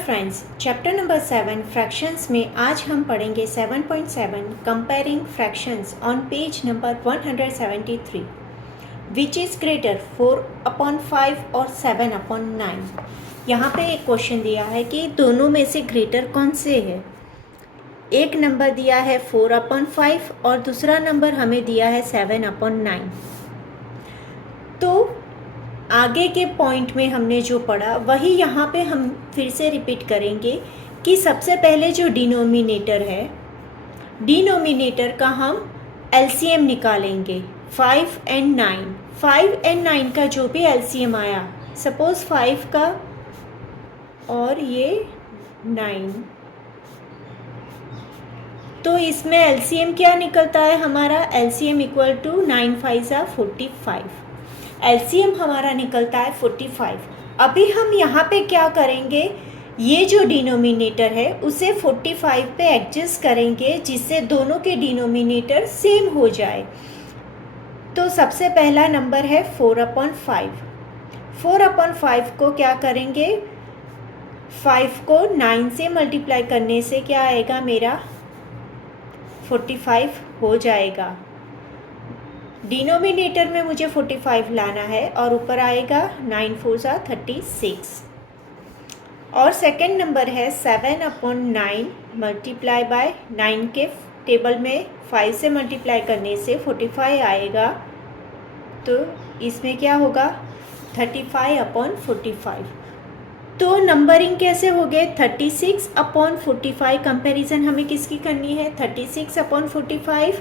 Friends, chapter number 7 fractions में आज हम पढ़ेंगे 7.7 comparing fractions on page number 173 which is greater 4/5 और 7/9। यहाँ पे एक क्वेश्चन दिया है कि दोनों में से ग्रेटर कौन से है। एक नंबर दिया है 4/5 और दूसरा नंबर हमें दिया है 7/9। तो आगे के पॉइंट में हमने जो पढ़ा वही यहाँ पे हम फिर से रिपीट करेंगे कि सबसे पहले जो डिनोमिनेटर है, डिनोमिनेटर का हम एलसीएम निकालेंगे 5 and 9। 5 and 9 का जो भी एलसीएम आया, सपोज 5 का और ये 9, तो इसमें एलसीएम क्या निकलता है हमारा, एलसीएम इक्वल टू 9 5 45। एलसीएम हमारा निकलता है 45। अभी हम यहाँ पे क्या करेंगे, ये जो डिनोमिनेटर है उसे 45 पे एडजस्ट करेंगे जिससे दोनों के डिनोमिनेटर सेम हो जाए। तो सबसे पहला नंबर है 4/5। 4/5 को क्या करेंगे, 5 को 9 से मल्टीप्लाई करने से क्या आएगा, मेरा 45 हो जाएगा। डिनोमिनेटर में मुझे 45 लाना है और ऊपर आएगा 9 4 36। और सेकंड नंबर है 7/9 मल्टीप्लाई बाय 9 के टेबल में 5 से मल्टीप्लाई करने से 45 आएगा। तो इसमें क्या होगा 35/45। तो नंबरिंग कैसे हो गए, 36/45। कंपैरिजन हमें किसकी करनी है, 36/45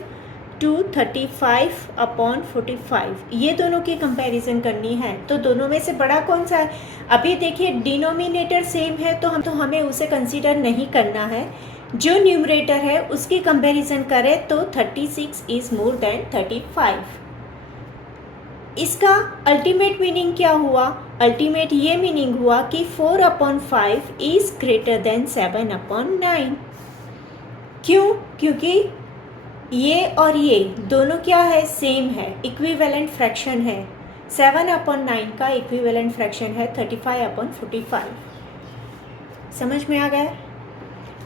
टू 35/45, ये दोनों की कंपैरिजन करनी है। तो दोनों में से बड़ा कौन सा है, अभी देखिए डिनोमिनेटर सेम है तो हमें उसे कंसीडर नहीं करना है। जो न्यूमरेटर है उसकी कंपैरिजन करें तो 36 इज़ मोर देन 35। इसका अल्टीमेट मीनिंग क्या हुआ, अल्टीमेट ये मीनिंग हुआ कि 4/5 इज़ ग्रेटर देन 7/9। क्यों, क्योंकि ये और ये दोनों क्या है, सेम है, इक्विवेलेंट फ्रैक्शन है। 7/9 का इक्विवेलेंट फ्रैक्शन है 35/45। समझ में आ गया।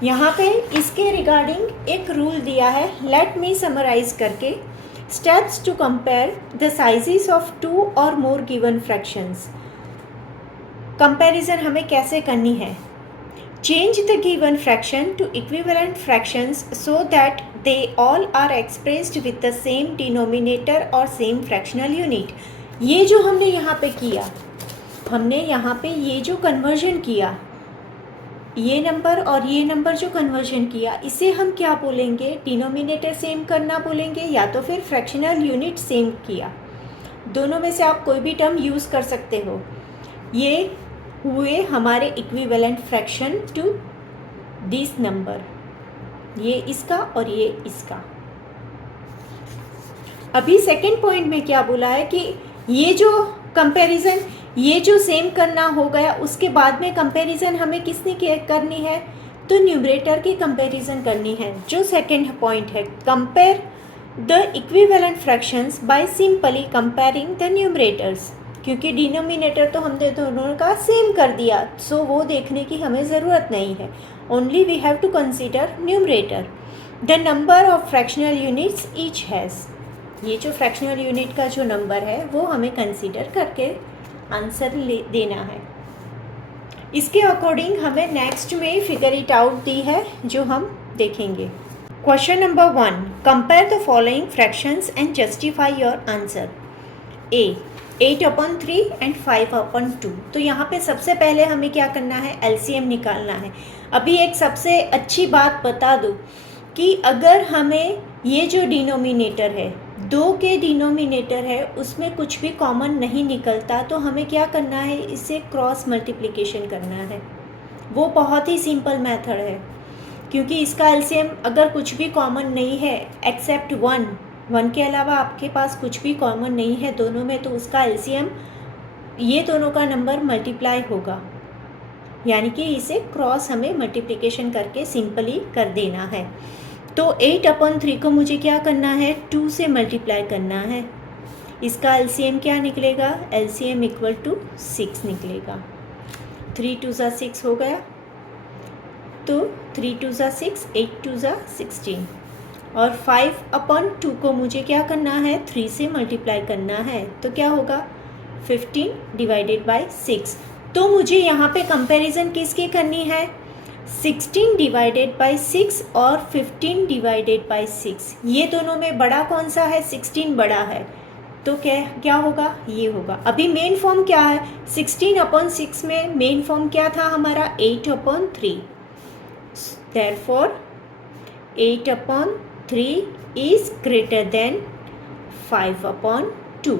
यहाँ पे इसके रिगार्डिंग एक रूल दिया है, लेट मी समराइज करके। Steps to compare the sizes of 2 और मोर गिवन फ्रैक्शंस। कंपैरिजन हमें कैसे करनी है, change the given fraction to equivalent fractions so that they all are expressed with the same denominator or same fractional unit। ये जो हमने यहाँ पे किया, हमने यहाँ पे ये जो कन्वर्जन किया, ये नंबर और ये नंबर जो कन्वर्जन किया, इसे हम क्या बोलेंगे, डिनोमिनेटर सेम करना बोलेंगे या तो फिर फ्रैक्शनल यूनिट सेम किया। दोनों में से आप कोई भी टर्म यूज़ कर सकते हो। ये हुए हमारे equivalent fraction to this number, ये इसका और ये इसका। अभी सेकंड पॉइंट में क्या बोला है कि ये जो कंपैरिजन, ये जो सेम करना हो गया, उसके बाद में कंपैरिजन हमें किसने करनी है, तो न्यूमरेटर की कंपैरिजन करनी है। जो सेकंड पॉइंट है, compare the equivalent fractions by simply comparing the numerators. क्योंकि डिनोमिनेटर तो हमने दोनों का सेम कर दिया, सो वो देखने की हमें ज़रूरत नहीं है। Only we have to consider numerator. The number of fractional units each has, ये जो फ्रैक्शनल यूनिट का जो नंबर है वो हमें कंसीडर करके आंसर देना है। इसके अकॉर्डिंग हमें नेक्स्ट में फिगर इट आउट दी है जो हम देखेंगे। Question number 1, compare the following fractions and justify your answer. A 8/3 and 5/2। तो यहाँ पे सबसे पहले हमें क्या करना है, एलसीएम निकालना है। अभी एक सबसे अच्छी बात बता दूँ कि अगर हमें ये जो डिनोमिनेटर है, 2 के डिनोमिनेटर है, उसमें कुछ भी कॉमन नहीं निकलता, तो हमें क्या करना है, इसे क्रॉस मल्टीप्लिकेशन करना है। वो बहुत ही सिंपल मेथड है, क्योंकि इसका एलसीएम अगर कुछ भी कॉमन नहीं है एक्सेप्ट 1 के अलावा आपके पास कुछ भी कॉमन नहीं है दोनों में, तो उसका एलसीएम ये दोनों का नंबर मल्टीप्लाई होगा, यानी कि इसे क्रॉस हमें मल्टीप्लिकेशन करके सिंपली कर देना है। तो 8/3 को मुझे क्या करना है, 2 से मल्टीप्लाई करना है। इसका एलसीएम क्या निकलेगा, एलसीएम इक्वल टू 6 निकलेगा। 3 2 ज़ा 6 हो गया, तो 3 2 ज़ा 6, 8 2 ज़ा 16, और 5/2 को मुझे क्या करना है, 3 से मल्टीप्लाई करना है, तो क्या होगा 15 डिवाइडेड बाय 6। तो मुझे यहाँ पे कंपैरिजन किसकी करनी है, 16 डिवाइडेड बाय 6 और 15 डिवाइडेड बाय 6। ये दोनों में बड़ा कौन सा है, 16 बड़ा है, तो क्या होगा, ये होगा। अभी मेन फॉर्म क्या है, 16/6 में मेन फॉर्म क्या था हमारा, 8/3। Therefore 8/3 is greater than 5/2।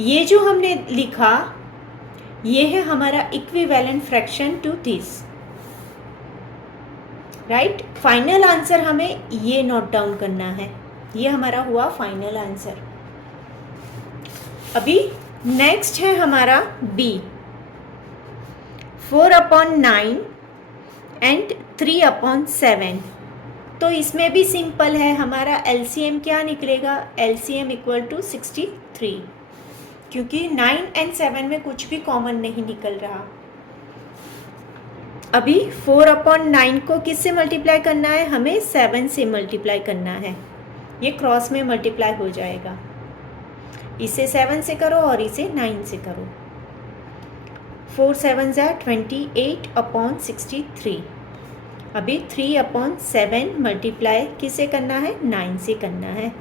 ये जो हमने लिखा ये है हमारा equivalent fraction to this, right. Final answer हमें ये नोट डाउन करना है, ये हमारा हुआ फाइनल आंसर। अभी नेक्स्ट है हमारा बी, 4/9 एंड 3/7। तो इसमें भी सिंपल है, हमारा एलसीएम क्या निकलेगा, एलसीएम इक्वल टू 63, क्योंकि 9 एंड 7 में कुछ भी कॉमन नहीं निकल रहा। अभी 4/9 को किससे मल्टीप्लाई करना है, हमें 7 से मल्टीप्लाई करना है, ये क्रॉस में मल्टीप्लाई हो जाएगा। इसे 7 से करो और इसे 9 से करो, 4 7 ज़ा 28/63। अभी 3/7 मल्टीप्लाई किससे करना है, 9 से करना है,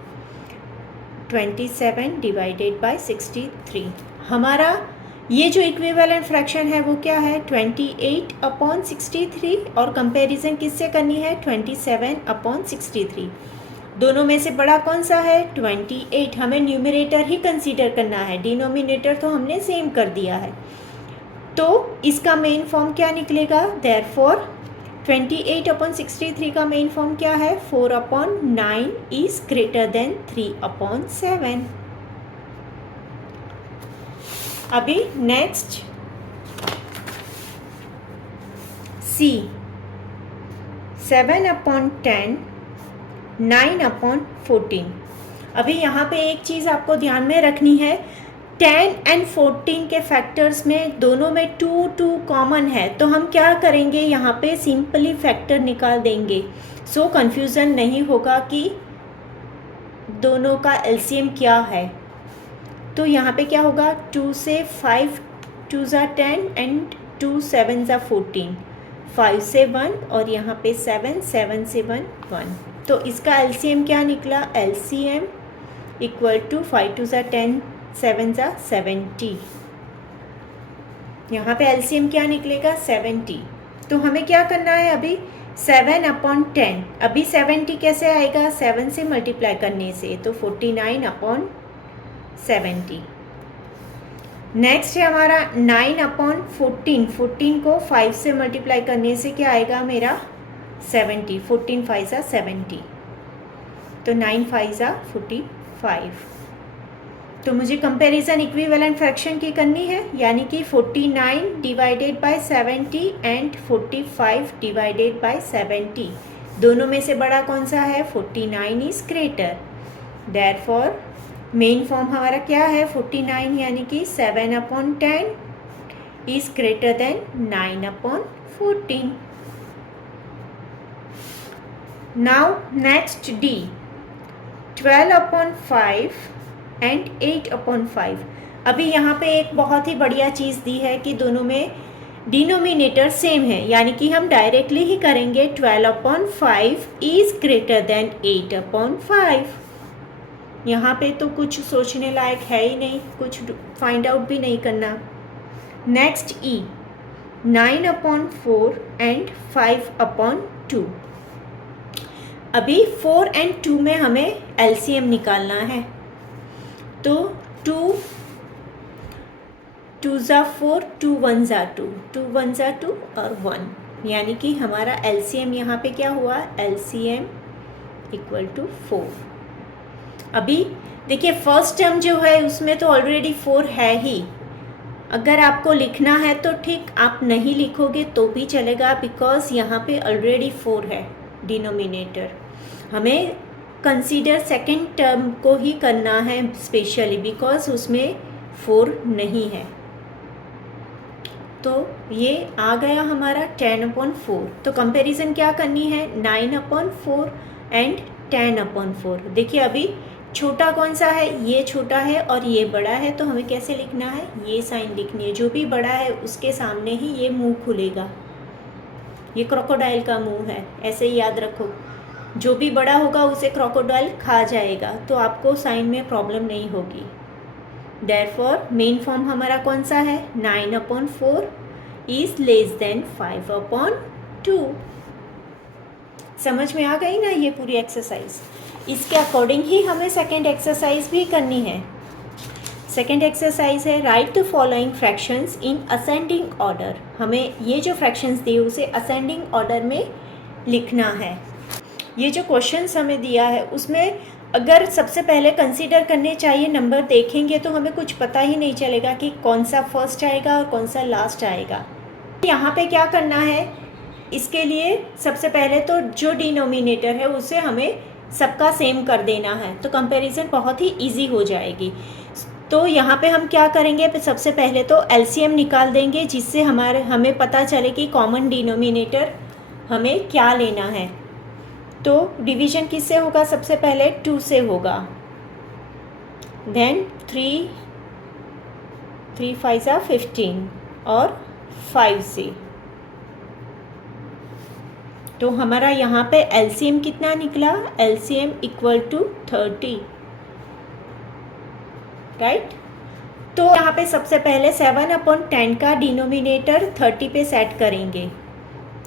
27 डिवाइडेड बाय 63। हमारा ये जो इक्विवेलेंट फ्रैक्शन है वो क्या है, 28/63, और कंपैरिजन किससे करनी है, 27/63। दोनों में से बड़ा कौन सा है, 28। हमें न्यूमरेटर ही कंसीडर करना है, डिनोमिनेटर तो हमने सेम कर दिया है। तो इसका मेन फॉर्म क्या निकलेगा, देयरफॉर 28/63 का मेन फॉर्म क्या है, 4/9 इज ग्रेटर देन 3/7। अभी नेक्स्ट सी, 7/10 9/14। अभी यहाँ पे एक चीज़ आपको ध्यान में रखनी है, 10 एंड 14 के फैक्टर्स में दोनों में 2 2 कॉमन है, तो हम क्या करेंगे, यहाँ पे सिंपली फैक्टर निकाल देंगे, सो कंफ्यूजन नहीं होगा कि दोनों का एलसीएम क्या है। तो यहाँ पे क्या होगा, 2 से 5 2 ज़ा 10 एंड 2 7 ज़ा 14, 5 से 1 और यहाँ पे 7 7 से 1 1। तो इसका एलसीएम क्या निकला, एलसीएम इक्वल टू 5 2 ज़ा 10 7 ज़ा 70। यहाँ पे एलसीएम क्या निकलेगा, 70। तो हमें क्या करना है, अभी 7/10, अभी 70 कैसे आएगा, 7 से मल्टीप्लाई करने से, तो 49/70। नेक्स्ट है हमारा 9/14, 14 को 5 से मल्टीप्लाई करने से क्या आएगा मेरा, 70, 14 5 ज़ा 70, तो 9 5 ज़ा 45। तो मुझे कंपैरिजन इक्विवेलेंट फ्रैक्शन की करनी है, यानी कि 49 divided by 70 and 45 divided bye 70। दोनों में से बड़ा कौन सा है, 49 is greater. Therefore main form हमारा क्या है, 49, यानी कि 7/10 is greater then 9/14। Now next D, 12/5 and 8/5। अभी यहाँ पे एक बहुत ही बढ़िया चीज़ दी है कि दोनों में डिनोमिनेटर सेम है, यानी कि हम डायरेक्टली ही करेंगे, 12/5 इज ग्रेटर देन 8/5। यहाँ पे तो कुछ सोचने लायक है ही नहीं, कुछ फाइंड आउट भी नहीं करना। Next E, 9/4 and 5/2। अभी 4 एंड 2 में हमें एलसीएम निकालना है, तो 2 2 ज़ा 4, 2 1 ज़ा 2, 2 1 ज़ा 2 और 1, यानी कि हमारा एलसीएम यहाँ पे क्या हुआ, एलसीएम इक्वल टू 4। अभी देखिए फर्स्ट टर्म जो है उसमें तो ऑलरेडी 4 है ही, अगर आपको लिखना है तो ठीक, आप नहीं लिखोगे तो भी चलेगा, बिकॉज यहाँ पे ऑलरेडी 4 है डिनोमिनेटर। हमें कंसीडर सेकेंड टर्म को ही करना है स्पेशली, बिकॉज उसमें 4 नहीं है। तो ये आ गया हमारा 10/4। तो कंपैरिजन क्या करनी है, 9/4 एंड 10/4। देखिए अभी छोटा कौन सा है, ये छोटा है और ये बड़ा है, तो हमें कैसे लिखना है, ये साइन लिखनी है। जो भी बड़ा है उसके सामने ही ये मुंह खुलेगा। ये क्रोकोडाइल का मुंह है, ऐसे ही याद रखो। जो भी बड़ा होगा उसे क्रोकोडाइल खा जाएगा, तो आपको साइन में प्रॉब्लम नहीं होगी। देयरफॉर मेन फॉर्म हमारा कौन सा है, 9/4 इज लेस देन 5/2। समझ में आ गई ना ये पूरी एक्सरसाइज। इसके अकॉर्डिंग ही हमें सेकेंड एक्सरसाइज भी करनी है। सेकेंड एक्सरसाइज है right the following fractions in ascending order. हमें ये जो फ्रैक्शंस दिए उसे असेंडिंग ऑर्डर में लिखना है। ये जो क्वेश्चंस हमें दिया है उसमें अगर सबसे पहले कंसीडर करने चाहिए नंबर देखेंगे तो हमें कुछ पता ही नहीं चलेगा कि कौन सा फर्स्ट आएगा और कौन सा लास्ट आएगा। यहाँ पे क्या करना है, इसके लिए सबसे पहले तो जो डिनोमिनेटर है उसे हमें सबका सेम कर देना है, तो कंपैरिजन बहुत ही इजी हो जाएगी। तो यहाँ पे हम क्या करेंगे, सबसे पहले तो एलसीएम निकाल देंगे जिससे हमें पता चले कि कॉमन डिनोमिनेटर हमें क्या लेना है। तो डिवीजन किससे होगा, सबसे पहले 2 से होगा, देन 3 5 15 और 5 से। तो हमारा यहाँ पे एलसीएम कितना निकला, एलसीएम इक्वल टू 30, राइट। तो यहाँ पे सबसे पहले 7/10 का डिनोमिनेटर 30 पे सेट करेंगे।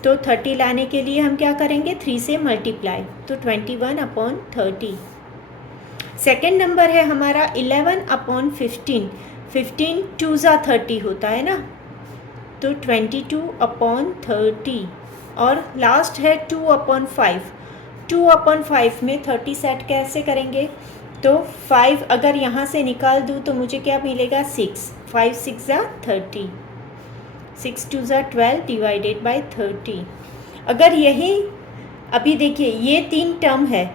तो 30 लाने के लिए हम क्या करेंगे, 3 से मल्टीप्लाई, तो 21/30। सेकेंड नंबर है हमारा 11/15। 15 2 ज़ा 30 होता है ना, तो 22/30। और लास्ट है 2/5। 2/5 में 30 सेट कैसे करेंगे, तो 5 अगर यहाँ से निकाल दूँ तो मुझे क्या मिलेगा, 6। 5 6 ज़ा 30, 6 2 ज़ा 12 डिवाइडेड बाय 30। अगर यही अभी देखिए ये 3 टर्म है,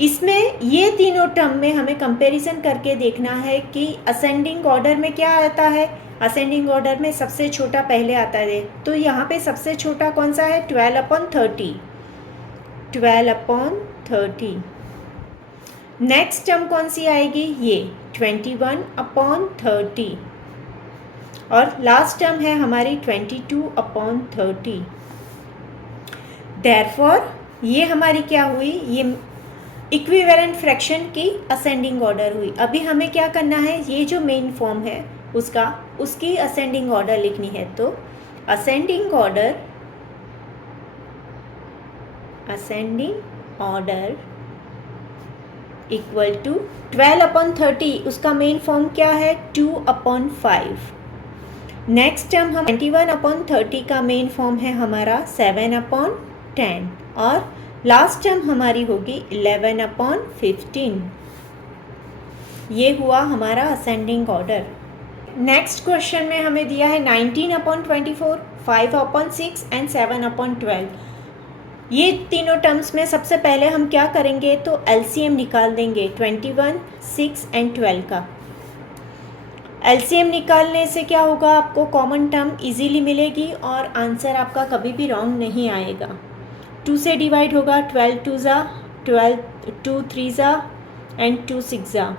इसमें ये तीनों टर्म में हमें कंपैरिजन करके देखना है कि असेंडिंग ऑर्डर में क्या आता है। असेंडिंग ऑर्डर में सबसे छोटा पहले आता है, तो यहाँ पे सबसे छोटा कौन सा है, 12/30। 12/30। नेक्स्ट टर्म कौन सी आएगी, ये 21/30। और लास्ट टर्म है हमारी 22/30। देयरफॉर ये हमारी क्या हुई, ये इक्विवेलेंट फ्रैक्शन की असेंडिंग ऑर्डर हुई। अभी हमें क्या करना है, ये जो मेन फॉर्म है उसकी असेंडिंग ऑर्डर लिखनी है। तो असेंडिंग ऑर्डर इक्वल टू 12/30, उसका मेन फॉर्म क्या है, 2/5। नेक्स्ट टर्म हम 21/30 का मेन फॉर्म है हमारा 7/10, और लास्ट टर्म हमारी होगी 11/15। ये हुआ हमारा असेंडिंग ऑर्डर। नेक्स्ट क्वेश्चन में हमें दिया है 19/24, 5/6 एंड 7/12। ये तीनों टर्म्स में सबसे पहले हम क्या करेंगे, तो एलसीएम निकाल देंगे 21, 6 एंड 12 का। एलसीएम निकालने से क्या होगा, आपको कॉमन टर्म इजीली मिलेगी और आंसर आपका कभी भी रॉन्ग नहीं आएगा। 2 से डिवाइड होगा, 12 2 ज़ा 12, 2 3 ज़ा एंड 2 6 ज़ा।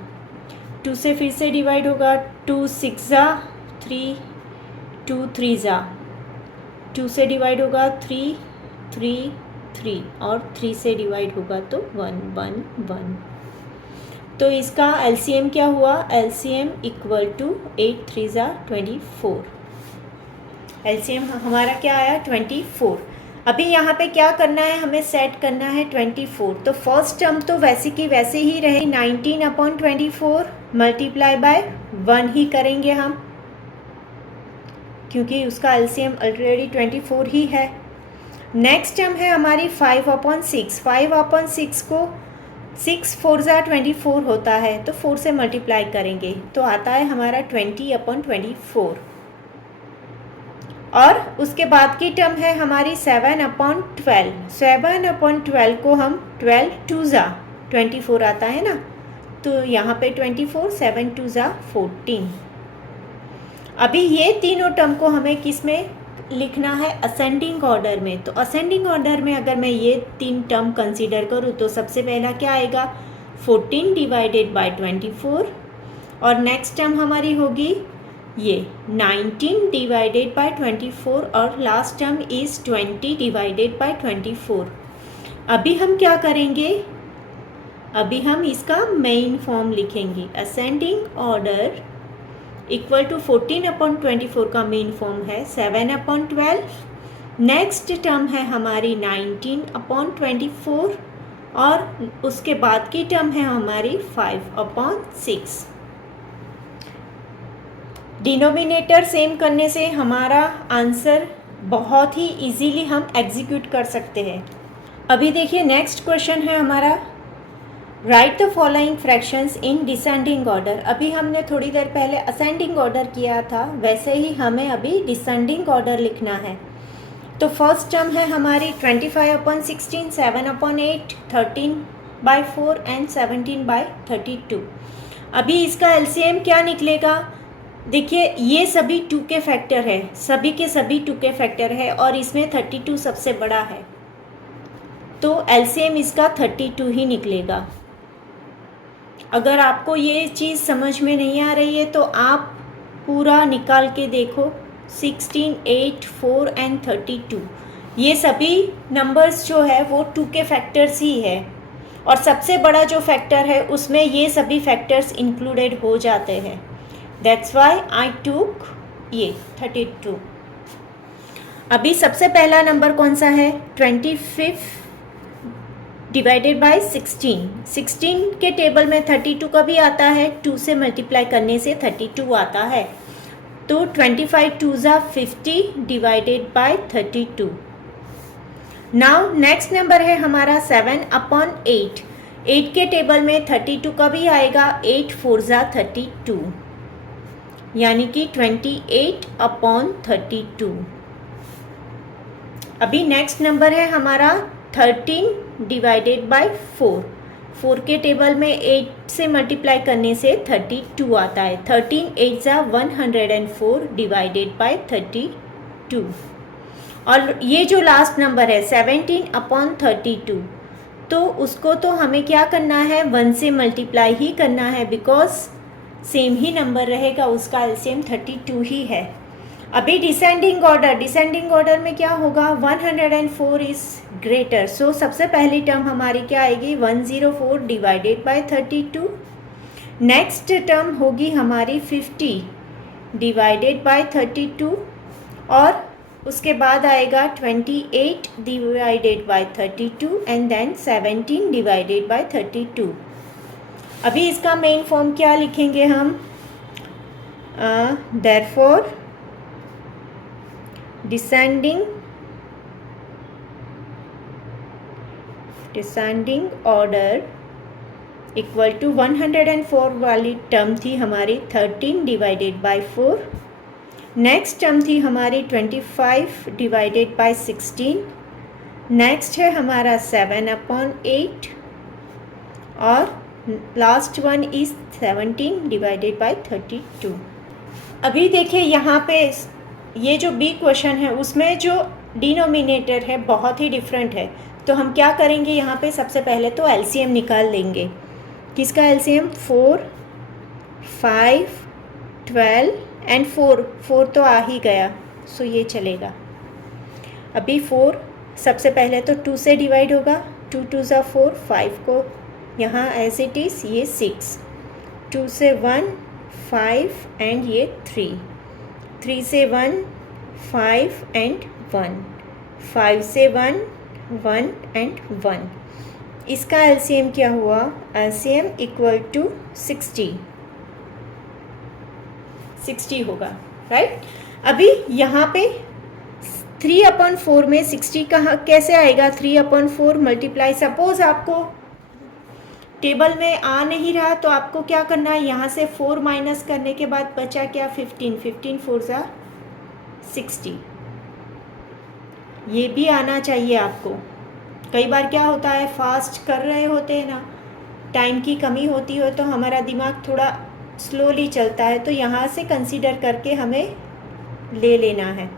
2 से फिर से डिवाइड होगा, 2 6 ज़ा 3, 2 3 ज़ा। 2 से डिवाइड होगा 3 3 3, और 3 से डिवाइड होगा तो 1 1 1। तो इसका एलसीएम क्या हुआ, एलसीएम इक्वल टू 8 3 ज़ा 24। एलसीएम हमारा क्या आया, 24। अभी यहाँ पे क्या करना है, हमें सेट करना है 24। तो फर्स्ट टर्म तो वैसे की वैसे ही रहे, 19/24 मल्टीप्लाई बाय 1 ही करेंगे हम, क्योंकि उसका एलसीएम ऑलरेडी 24 ही है। नेक्स्ट टर्म है हमारी 5/6। 5/6 को 6 4 ज़ा 24 होता है, तो 4 से मल्टीप्लाई करेंगे तो आता है हमारा 20/24। और उसके बाद की टर्म है हमारी 7/12। 7/12 को हम 12 2 ज़ा 24 आता है ना, तो यहाँ पे 24, 7 2 ज़ा 14। अभी ये तीनों टर्म को हमें किस में लिखना है, असेंडिंग ऑर्डर में। तो असेंडिंग ऑर्डर में अगर मैं ये तीन टर्म कंसीडर करूँ तो सबसे पहला क्या आएगा, 14 डिवाइडेड बाय 24, और नेक्स्ट टर्म हमारी होगी ये 19 डिवाइडेड बाय 24, और last term is 20 divided by 24। अभी हम क्या करेंगे, अभी हम इसका मेन फॉर्म लिखेंगे। असेंडिंग ऑर्डर इक्वल टू 14/24 का मेन फॉर्म है 7/12। नेक्स्ट टर्म है हमारी 19/24, और उसके बाद की टर्म है हमारी 5/6। डिनोमिनेटर सेम करने से हमारा आंसर बहुत ही इजीली हम एग्जीक्यूट कर सकते हैं। अभी देखिए नेक्स्ट क्वेश्चन है हमारा, right the following fractions in descending order. अभी हमने थोड़ी देर पहले असेंडिंग ऑर्डर किया था, वैसे ही हमें अभी डिसेंडिंग ऑर्डर लिखना है। तो फर्स्ट टर्म है हमारी 25/16, 7/8, 13/4 एंड 17/32। अभी इसका एलसीएम क्या निकलेगा, देखिए ये सभी 2 के फैक्टर है, सभी के सभी 2 के फैक्टर है, और इसमें 32 सबसे बड़ा है, तो एलसीएम इसका 32 ही निकलेगा। अगर आपको ये चीज़ समझ में नहीं आ रही है तो आप पूरा निकाल के देखो, 16, 8, 4 एंड 32, ये सभी नंबर्स जो है वो 2 के फैक्टर्स ही है, और सबसे बड़ा जो फैक्टर है उसमें ये सभी फैक्टर्स इंक्लूडेड हो जाते हैं। दैट्स वाई आई टूक ये 32। अभी सबसे पहला नंबर कौन सा है, 25 डिवाइडेड बाय 16। 16 के टेबल में 32 का भी आता है, 2 से मल्टीप्लाई करने से 32 आता है, तो 25 2 ज़ा 50 divided by 32। Now next number है हमारा 7/8। 8 के टेबल में 32 का भी आएगा, 8 4 ज़ा 32, यानी कि 28/32। अभी नेक्स्ट नंबर है हमारा 13 डिवाइडेड बाय 4। 4 के टेबल में 8 से मल्टीप्लाई करने से 32 आता है, 13 8 ज़ा 104 डिवाइडेड बाय 32। और ये जो लास्ट नंबर है 17/32, तो उसको तो हमें क्या करना है, 1 से मल्टीप्लाई ही करना है, बिकॉज सेम ही नंबर रहेगा, उसका एलसीएम 32 ही है। अभी डिसेंडिंग ऑर्डर में क्या होगा, 104 इज़ ग्रेटर, सो सबसे पहली टर्म हमारी क्या आएगी, 104 डिवाइडेड बाय 32। नेक्स्ट टर्म होगी हमारी 50 डिवाइडेड बाय 32, और उसके बाद आएगा 28 divided by 32 and then 17 divided by 32। अभी इसका मेन फॉर्म क्या लिखेंगे हम, therefore descending order equal to 104 वाली टर्म थी हमारी 13 डिवाइडेड बाय 4। नेक्स्ट टर्म थी हमारी 25 डिवाइडेड बाय 16। नेक्स्ट है हमारा 7/8, और last one is 17 divided by 32। अभी देखिए यहाँ पे ये जो बी क्वेश्चन है उसमें जो डिनोमिनेटर है बहुत ही डिफरेंट है, तो हम क्या करेंगे, यहाँ पे सबसे पहले तो एलसीएम निकाल लेंगे। किसका एलसीएम, 4, 5, 12 एंड 4 तो आ ही गया, सो ये चलेगा। अभी 4 सबसे पहले तो 2 से डिवाइड होगा, 2 2 ज़ा 4, 5 को यहाँ एज इट इज़ ये 6, 2 से 1 5 एंड ये 3, 3 से 1 5 एंड 1, 5 से 1 1 एंड 1। इसका एलसीएम क्या हुआ, एलसीएम इक्वल टू 60 होगा, राइट। अभी यहाँ पे 3/4 में 60 कहाँ कैसे आएगा, 3/4 मल्टीप्लाई, सपोज आपको टेबल में आ नहीं रहा तो आपको क्या करना है, यहाँ से 4 माइनस करने के बाद बचा क्या, 15, 15 4 ज़ा 60। ये भी आना चाहिए आपको। कई बार क्या होता है, फास्ट कर रहे होते हैं ना, टाइम की कमी होती हो तो हमारा दिमाग थोड़ा स्लोली चलता है, तो यहाँ से कंसीडर करके हमें ले लेना है।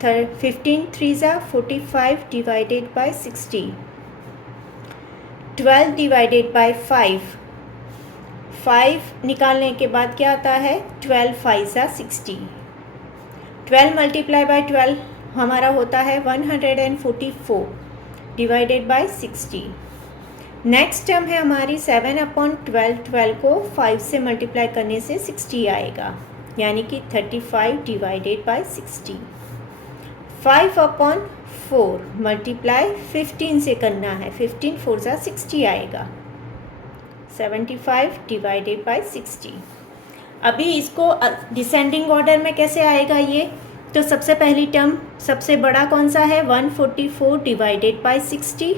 15 3 ज़ा 45 डिवाइडेड बाय 60, 12 डिवाइडेड बाय 5 निकालने के बाद क्या आता है 12 5 ज़ा 60, 12 मल्टीप्लाई बाय 12 हमारा होता है 144 डिवाइडेड बाय 60। नेक्स्ट टर्म है हमारी 7/12, 12 को 5 से मल्टीप्लाई करने से 60 आएगा, यानी कि 35 डिवाइडेड बाय 60। 5/4 मल्टीप्लाई 15 से करना है, 15 4 ज़ा 60 आएगा, 75 डिवाइडेड बाय 60। अभी इसको डिसेंडिंग ऑर्डर में कैसे आएगा ये, तो सबसे पहली टर्म सबसे बड़ा कौन सा है 144 डिवाइडेड बाय 60।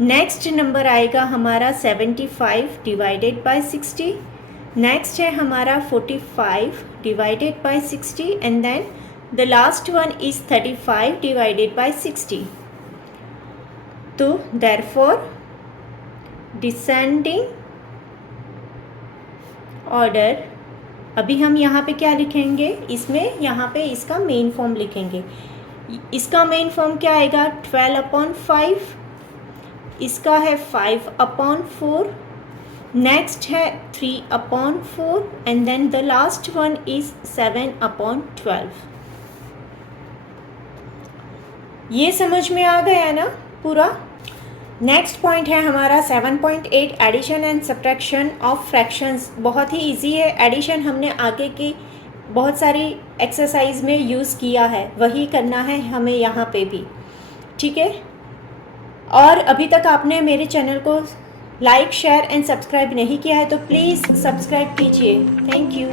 नेक्स्ट नंबर आएगा हमारा 75 डिवाइडेड बाय 60। नेक्स्ट है हमारा 45 divided by 60 and then the last one is 35 divided by 60। तो देयरफॉर डिसेंडिंग ऑर्डर, अभी हम यहाँ पे क्या लिखेंगे, इसमें यहाँ पे इसका मेन फॉर्म लिखेंगे। इसका मेन फॉर्म क्या आएगा 12/5, इसका है 5/4, नेक्स्ट है 3/4 and then the last one is 7/12। ये समझ में आ गया ना पूरा। नेक्स्ट पॉइंट है हमारा 7.8 addition and subtraction of fractions. बहुत ही इजी है, एडिशन हमने आगे की बहुत सारी एक्सरसाइज में यूज़ किया है, वही करना है हमें यहाँ पे भी, ठीक है। और अभी तक आपने मेरे चैनल को लाइक शेयर एंड सब्सक्राइब नहीं किया है तो प्लीज़ सब्सक्राइब कीजिए। Thank you.